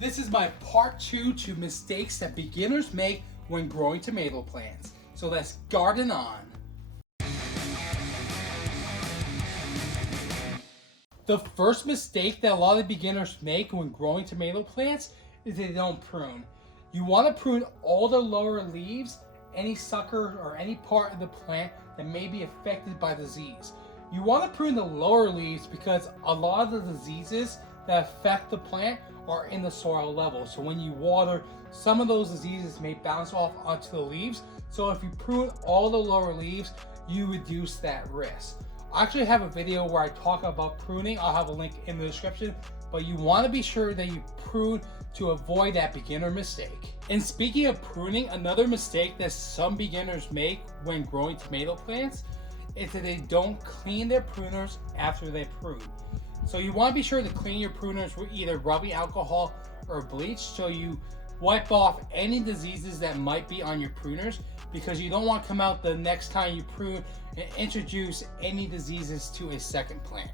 This is my part 2 to mistakes that beginners make when growing tomato plants. So let's garden on. The first mistake that a lot of beginners make when growing tomato plants is they don't prune. You want to prune all the lower leaves, any sucker or any part of the plant that may be affected by disease. You want to prune the lower leaves because a lot of the diseases that affect the plant are in the soil level. So when you water, some of those diseases may bounce off onto the leaves. So if you prune all the lower leaves, you reduce that risk. I actually have a video where I talk about pruning. I'll have a link in the description, but you want to be sure that you prune to avoid that beginner mistake. And speaking of pruning, another mistake that some beginners make when growing tomato plants is that they don't clean their pruners after they prune. So you want to be sure to clean your pruners with either rubbing alcohol or bleach, so you wipe off any diseases that might be on your pruners, because you don't want to come out the next time you prune and introduce any diseases to a second plant.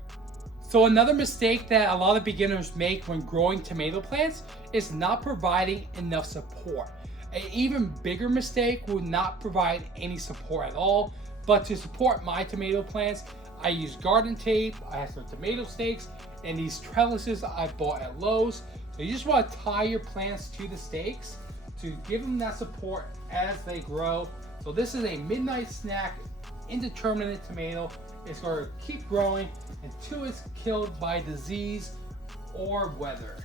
So another mistake that a lot of beginners make when growing tomato plants is not providing enough support. An even bigger mistake would not provide any support at all. But to support my tomato plants, I use garden tape, I have some tomato stakes, and these trellises I bought at Lowe's. So you just want to tie your plants to the stakes to give them that support as they grow. So this is a midnight snack, indeterminate tomato. It's going to keep growing until it's killed by disease or weather.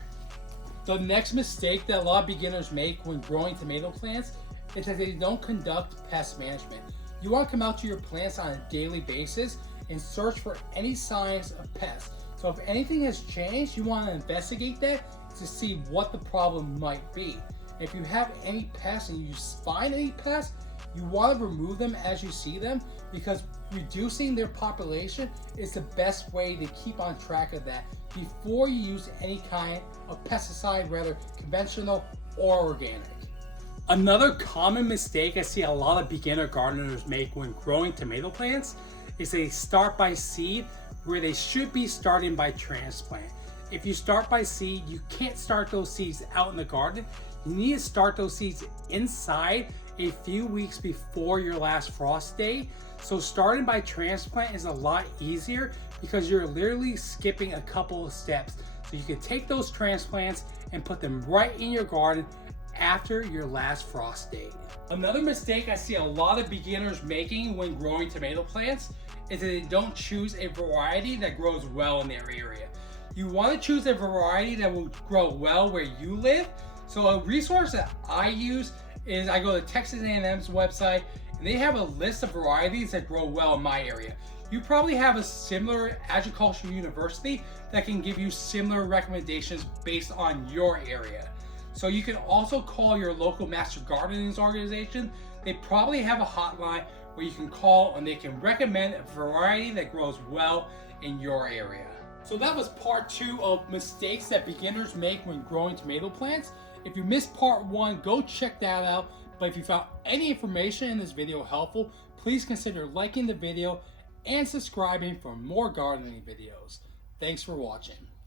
The next mistake that a lot of beginners make when growing tomato plants is that they don't conduct pest management. You want to come out to your plants on a daily basis and search for any signs of pests. So if anything has changed, you want to investigate that to see what the problem might be. If you have any pests and you find any pests, you want to remove them as you see them, because reducing their population is the best way to keep on track of that before you use any kind of pesticide, whether conventional or organic. Another common mistake I see a lot of beginner gardeners make when growing tomato plants is they start by seed where they should be starting by transplant. If you start by seed, you can't start those seeds out in the garden. You need to start those seeds inside a few weeks before your last frost date. So starting by transplant is a lot easier because you're literally skipping a couple of steps. So you can take those transplants and put them right in your garden after your last frost date. Another mistake I see a lot of beginners making when growing tomato plants is that they don't choose a variety that grows well in their area. You want to choose a variety that will grow well where you live. So a resource that I use is I go to Texas A&M's website, and they have a list of varieties that grow well in my area. You probably have a similar agricultural university that can give you similar recommendations based on your area. So you can also call your local master gardening organization. They probably have a hotline where you can call and they can recommend a variety that grows well in your area. So that was part 2 of mistakes that beginners make when growing tomato plants. If you missed part 1, go check that out. But if you found any information in this video helpful, please consider liking the video and subscribing for more gardening videos. Thanks for watching.